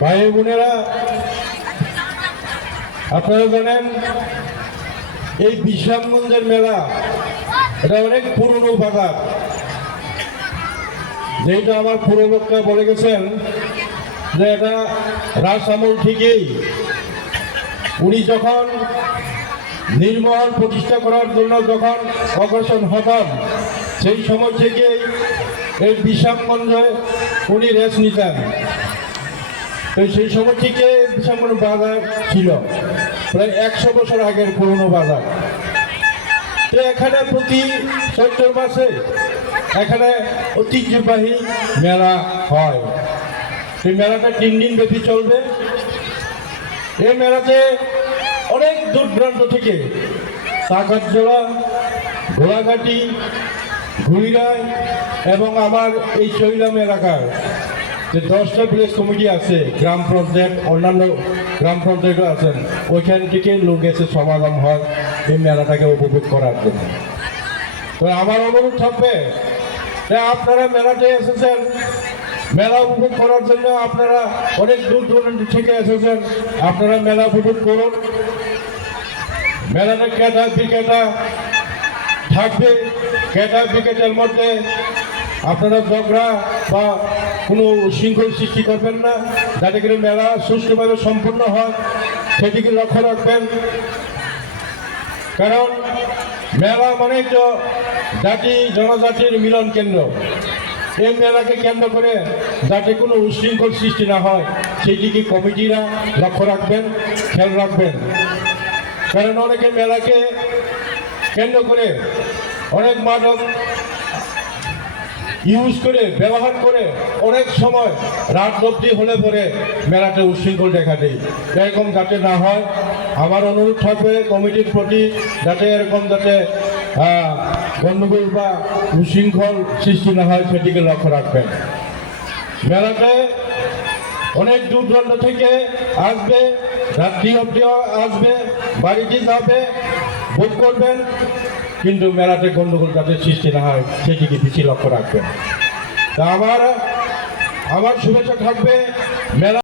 ভাই বোনেরা, আপনারা জানেন এই বিশ্রামগঞ্জের মেলা এটা অনেক পুরনো বাজার, যেটা আমার পূর্ববক্তা বলে গেছেন যে এটা রাজ আমল থেকেই উনি যখন নির্মহল প্রতিষ্ঠা করার জন্য যখন অগ্রসর হতাম সেই সময় থেকেই এই বিশ্রামগঞ্জে উনি রেস্ট নিতেন। তো সেই সময় থেকে বিশ্রামগঞ্জ বাজার ছিল প্রায় 100 বছর আগের পুরনো বাজার। তো এখানে প্রতি চৈত্র মাসে এখানে ঐতিহ্যবাহী মেলা হয়। এই মেলাটা 3 দিন ব্যাপী চলবে। এই মেলাতে অনেক দূর দূরান্ত থেকে টাকারজোড়া, ঘোড়াঘাটি, ঘুরিরাই এবং আমার এই শৈলাম এলাকার যে 10টা ভিলেজ কমিটি আছে, গ্রাম পঞ্চায়েত, অন্যান্য গ্রাম পঞ্চায়েতও আছেন, ওইখান থেকে লোক এসে সমাগম হয় এই মেলাটাকে উপভোগ করার জন্য। তো আমার অনুরোধ থাকবে যে আপনারা মেলাতে এসেছেন, মেলা উপভোগ করার জন্য আপনারা অনেক দূর দূরান্ত থেকে এসেছেন, আপনারা মেলা উপভোগ করুন। মেলাটা ক্রেতা বিক্রেতা থাকবে। ক্রেতা বিক্রেতার মধ্যে আপনারা ঝগড়া বা কোনো শৃঙ্খল সৃষ্টি করবেন না, যাতে করে মেলা সুষ্ঠুভাবে সম্পূর্ণ হয় সেদিকে লক্ষ্য রাখবেন। কারণ মেলা মানে তো জাতি জনজাতির মিলন কেন্দ্র। এই মেলাকে কেন্দ্র করে যাতে কোনো উশৃঙ্খল সৃষ্টি না হয় সেদিকে কমিটিরা লক্ষ্য রাখবেন, খেয়াল রাখবেন। কারণ অনেকে মেলাকে কেন্দ্র করে অনেক মাদক ইউজ করে, ব্যবহার করে অনেক সময় রাত অবধি হলে পরে মেলাতে উশৃঙ্খল দেখা দেয়। এরকম যাতে না হয় আমার অনুরোধ থাকবে কমিটির প্রতি, যাতে এরকম যাতে গণ্ডগোল বা উশৃঙ্খল সৃষ্টি না হয় সেদিকে লক্ষ্য রাখবেন। মেলাতে অনেক দূর দূরান্ত থেকে আসবে, রাত্রি অবধি আসবে, বাড়িতে যাবে, ভোগ করবেন, কিন্তু মেলাতে গণ্ডগোল যাতে সৃষ্টি না হয় সেদিকে বেশি লক্ষ্য রাখবেন। তা আমার শুভেচ্ছা থাকবে মেলা